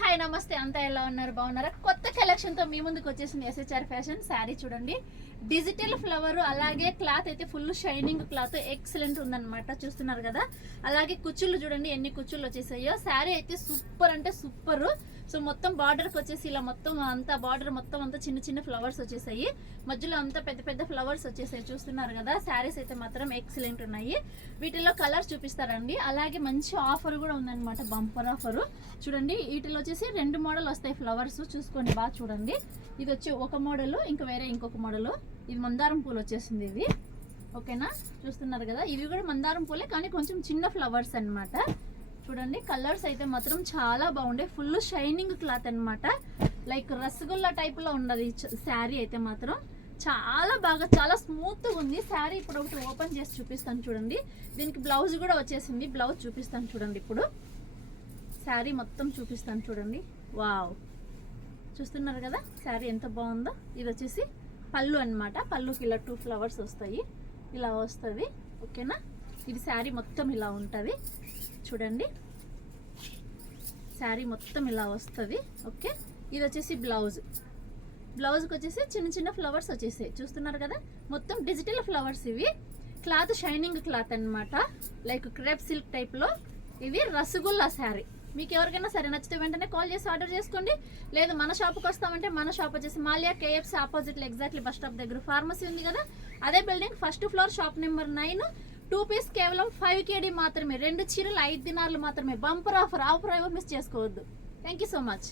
hi నమస్తే అంతా ఎలా ఉన్నారు బాగున్నారా కొత్త కలెక్షన్ తో మీ ముందుకు వచ్చేసింది ఎస్హెచ్ఆర్ ఫ్యాషన్ శారీ చూడండి డిజిటల్ ఫ్లవర్ అలాగే క్లాత్ అయితే ఫుల్ షైనింగ్ క్లాత్ ఎక్సలెంట్ ఉందన్నమాట చూస్తున్నారు కదా అలాగే కుచ్చులు చూడండి ఎన్ని కుచ్చులు వచ్చేసాయో శారీ అయితే సూపర్ అంటే సూపర్ సో మొత్తం బార్డర్కి వచ్చేసి ఇలా మొత్తం అంతా బార్డర్ మొత్తం అంతా చిన్న చిన్న ఫ్లవర్స్ వచ్చేసాయి మధ్యలో అంతా పెద్ద పెద్ద ఫ్లవర్స్ వచ్చేసాయి చూస్తున్నారు కదా శారీస్ అయితే మాత్రం ఎక్సలెంట్ ఉన్నాయి వీటిలో కలర్స్ చూపిస్తారండి అలాగే మంచి ఆఫర్ కూడా ఉందన్నమాట బంపర్ ఆఫర్ చూడండి వీటిలో వచ్చేసి 2 మోడల్ వస్తాయి ఫ్లవర్స్ చూసుకోండి బాగా చూడండి ఇది వచ్చి ఒక మోడల్ ఇంకా వేరే ఇంకొక మోడల్ ఇది మందారం పూలు వచ్చేసింది ఇది ఓకేనా చూస్తున్నారు కదా ఇవి కూడా మందారం పూలే కానీ కొంచెం చిన్న ఫ్లవర్స్ అన్నమాట చూడండి కలర్స్ అయితే మాత్రం చాలా బాగుండే ఫుల్ షైనింగ్ క్లాత్ అన్నమాట లైక్ రసగుల్లా టైప్ లో ఉన్నది శారీ అయితే మాత్రం చాలా బాగా చాలా స్మూత్ గా ఉంది శారీ ఇప్పుడు ఒకటి ఓపెన్ చేసి చూపిస్తాను చూడండి దీనికి బ్లౌజ్ కూడా వచ్చేసింది బ్లౌజ్ చూపిస్తాను చూడండి ఇప్పుడు శారీ మొత్తం చూపిస్తాను చూడండి వావ్ చూస్తున్నారు కదా శారీ ఎంత బాగుందో ఇది వచ్చేసి పళ్ళు అన్నమాట పళ్ళుకి ఇలా 2 ఫ్లవర్స్ వస్తాయి ఇలా వస్తుంది ఓకేనా ఇది శారీ మొత్తం ఇలా ఉంటుంది చూడండి శారీ మొత్తం ఇలా వస్తుంది ఓకే ఇది వచ్చేసి బ్లౌజ్కి వచ్చేసి చిన్న చిన్న ఫ్లవర్స్ వచ్చేసాయి చూస్తున్నారు కదా మొత్తం డిజిటల్ ఫ్లవర్స్ ఇవి క్లాత్ షైనింగ్ క్లాత్ అన్నమాట లైక్ క్రేప్ సిల్క్ టైప్లో ఇది రసగుల్లా శారీ మీకు ఎవరికైనా సరే నచ్చితే వెంటనే కాల్ చేసి ఆర్డర్ చేసుకోండి లేదు మన షాప్కి వస్తామంటే మన షాప్ వచ్చేసి మాలియా కేఎఫ్సి ఆపోజిట్లో ఎగ్జాక్ట్లీ బస్ స్టాప్ దగ్గర ఫార్మసీ ఉంది కదా అదే building first floor shop number 9 2 piece కేవలం 5 KD మాత్రమే 2 చీరలు 5 దినాలు మాత్రమే బంపర్ ఆఫర్ మిస్ చేసుకోవద్దు థ్యాంక్ యూ సో మచ్